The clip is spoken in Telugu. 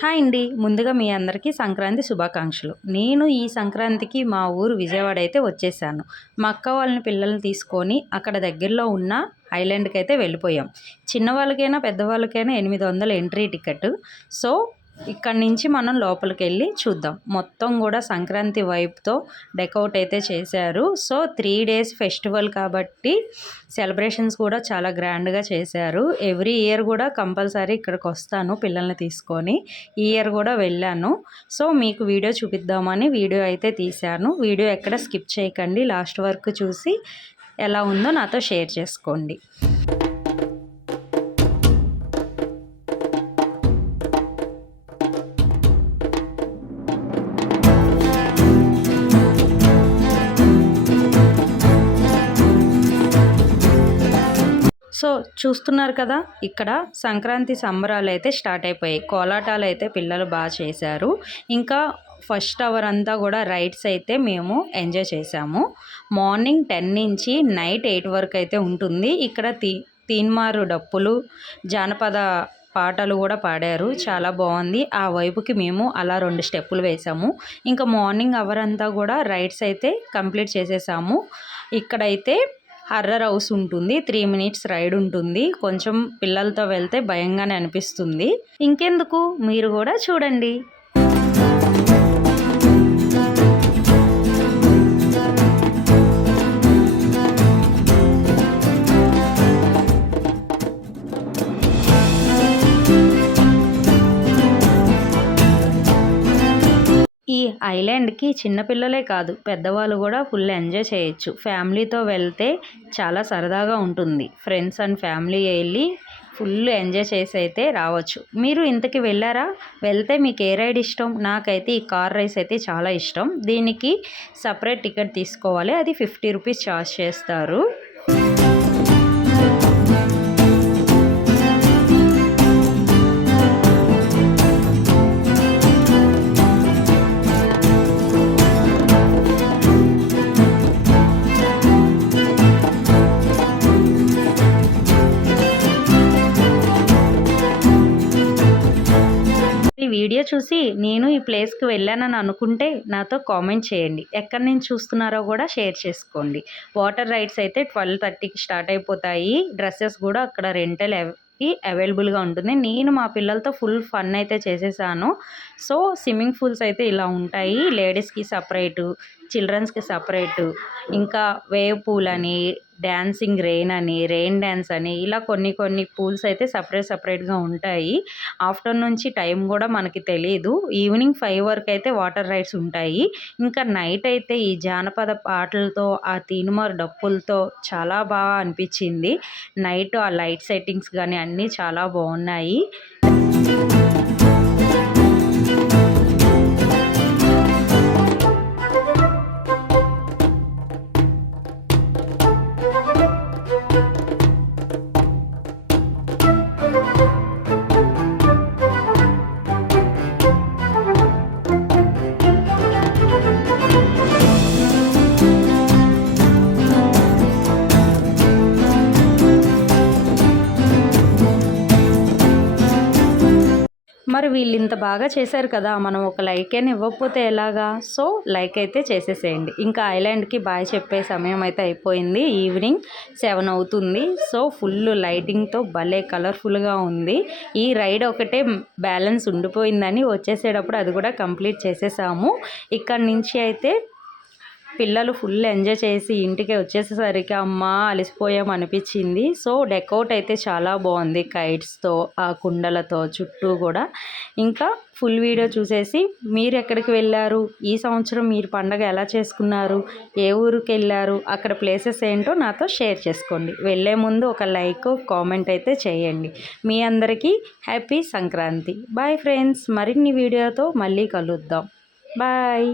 హాయ్ అండి. ముందుగా మీ అందరికీ సంక్రాంతి శుభాకాంక్షలు. నేను ఈ సంక్రాంతికి మా ఊరు విజయవాడ అయితే వచ్చేసాను. మా అక్క వాళ్ళని పిల్లల్ని తీసుకొని అక్కడ దగ్గరలో ఉన్న ఐలాండ్‌కి అయితే వెళ్ళిపోయాం. చిన్నవాళ్ళకైనా, పెద్దవాళ్ళకైనా 800 ఎంట్రీ టికెట్. సో, ఇక్కడి నుంచి మనం లోపలికెళ్ళి చూద్దాం. మొత్తం గూడా సంక్రాంతి వైబ్‌తో డెకౌట్ అయితే చేశారు. సో, 3 డేస్ ఫెస్టివల్ కాబట్టి సెలబ్రేషన్స్ కూడా చాలా గ్రాండ్‌గా చేశారు. ఎవ్రీ ఇయర్ గూడా కంపల్సరీ ఇక్కడికొస్తాను పిల్లల్ని తీసుకొని. ఈ ఇయర్ గూడా వెళ్ళాను. సో, మీకు వీడియో చూపిద్దామని వీడియో అయితే తీశాను. వీడియో ఎక్కడ స్కిప్ చేయకండి. లాస్ట్ వరకు చూసి ఎలా ఉందో నాతో షేర్ చేసుకోండి. సో, చూస్తున్నారు కదా! ఇక్కడ సంక్రాంతి సంబరాలైతే స్టార్ట్ అయిపోయాయి. కోలాటాలైతే పిల్లలు చేశారు. ఇంకా ఫస్ట్ అవర్ అంతా కూడా రైడ్స్ అయితే మేము ఎంజాయ్ చేశాము. మార్నింగ్ 10 నుంచి నైట్ 8 వరకు అయితే ఉంటుంది. ఇక్కడ తీన్మారు డప్పులు, జానపద పాటలు కూడా పాడారు. చాలా బాగుంది. ఆ వైపుకి మేము అలా 2 స్టెప్పులు వేసాము. ఇంకా మార్నింగ్ అవర్ అంతా కూడా రైడ్స్ అయితే కంప్లీట్ చేసేసాము. ఇక్కడైతే హర్రర్ హౌస్ ఉంటుంది. 3 మినిట్స్ రైడ్ ఉంటుంది. కొంచెం పిల్లలతో వెళ్తే భయంగానే అనిపిస్తుంది. ఇంకెందుకు, మీరు కూడా చూడండి. ఈ ఐలాండ్‌కి చిన్నపిల్లలే కాదు, పెద్దవాళ్ళు కూడా ఫుల్ ఎంజాయ్ చేయొచ్చు. ఫ్యామిలీతో వెళ్తే చాలా సరదాగా ఉంటుంది. ఫ్రెండ్స్ అండ్ ఫ్యామిలీ వెళ్ళి ఫుల్ ఎంజాయ్ చేసి అయితే రావచ్చు. మీరు ఇంతకి వెళ్ళారా? వెళ్తే మీకు ఏ రైడ్ ఇష్టం? నాకైతే ఈ కార్ రేస్ అయితే చాలా ఇష్టం. దీనికి సపరేట్ టికెట్ తీసుకోవాలి. అది 50 రూపీస్ ఛార్జ్ చేస్తారు. ఈ వీడియో చూసి నేను ఈ ప్లేస్కి వెళ్ళానని అనుకుంటే నాతో కామెంట్ చేయండి. ఎక్కడి నుంచి చూస్తున్నారో కూడా షేర్ చేసుకోండి. వాటర్ రైడ్స్ అయితే 12:30కి స్టార్ట్ అయిపోతాయి. డ్రెస్సెస్ కూడా అక్కడ రెంటల్కి అవైలబుల్గా ఉంటుంది. నేను మా పిల్లలతో ఫుల్ ఫన్ అయితే చేసేసాను. సో, స్విమ్మింగ్ పూల్స్ అయితే ఇలా ఉంటాయి. లేడీస్కి సపరేటు, చిల్డ్రన్స్కి సపరేటు, ఇంకా వేవ్ పూల్ అని, డ్యాన్సింగ్ రెయిన్ అని, రెయిన్ డ్యాన్స్ అని, ఇలా కొన్ని పూల్స్ అయితే సపరేట్గా ఉంటాయి. ఆఫ్టర్నూన్ నుంచి టైం కూడా మనకి తెలియదు. ఈవినింగ్ 5 వరకు అయితే వాటర్ రైడ్స్ ఉంటాయి. ఇంకా నైట్ అయితే ఈ జానపద పాటలతో, ఆ తీన్మార్ డప్పులతో చాలా బాగా అనిపించింది. నైట్ ఆ లైట్ సెట్టింగ్స్ కానీ అన్నీ చాలా బాగున్నాయి. మరి వీళ్ళు ఇంత బాగా చేశారు కదా, మనం ఒక లైక్ అయినా ఇవ్వకపోతే ఎలాగా? సో, లైక్ అయితే చేసేసేయండి. ఇంకా ఐలాండ్కి బాయ్ చెప్పే సమయం అయితే అయిపోయింది. ఈవినింగ్ 7 అవుతుంది. సో, ఫుల్ లైటింగ్తో భలే కలర్ఫుల్గా ఉంది. ఈ రైడ్ ఒకటే బ్యాలెన్స్ ఉండిపోయిందని వచ్చేసేటప్పుడు అది కూడా కంప్లీట్ చేసేసాము. ఇక్కడి నుంచి అయితే పిల్లలు ఫుల్ ఎంజాయ్ చేసి ఇంటికి వచ్చేసేసరికి అమ్మా అలసిపోయాం అనిపించింది. సో, డెకౌట్ అయితే చాలా బాగుంది. కైట్స్తో, ఆ కుండలతో చుట్టూ కూడా. ఇంకా ఫుల్ వీడియో చూసేసి మీరు ఎక్కడికి వెళ్ళారు, ఈ సంవత్సరం మీరు పండగ ఎలా చేసుకున్నారు, ఏ ఊరికి వెళ్ళారు, అక్కడ ప్లేసెస్ ఏంటో నాతో షేర్ చేసుకోండి. వెళ్ళే ముందు ఒక లైక్, కామెంట్ అయితే చేయండి. మీ అందరికీ హ్యాపీ సంక్రాంతి. Bye friends. మరిన్ని వీడియోతో మళ్ళీ కలుద్దాం. బాయ్.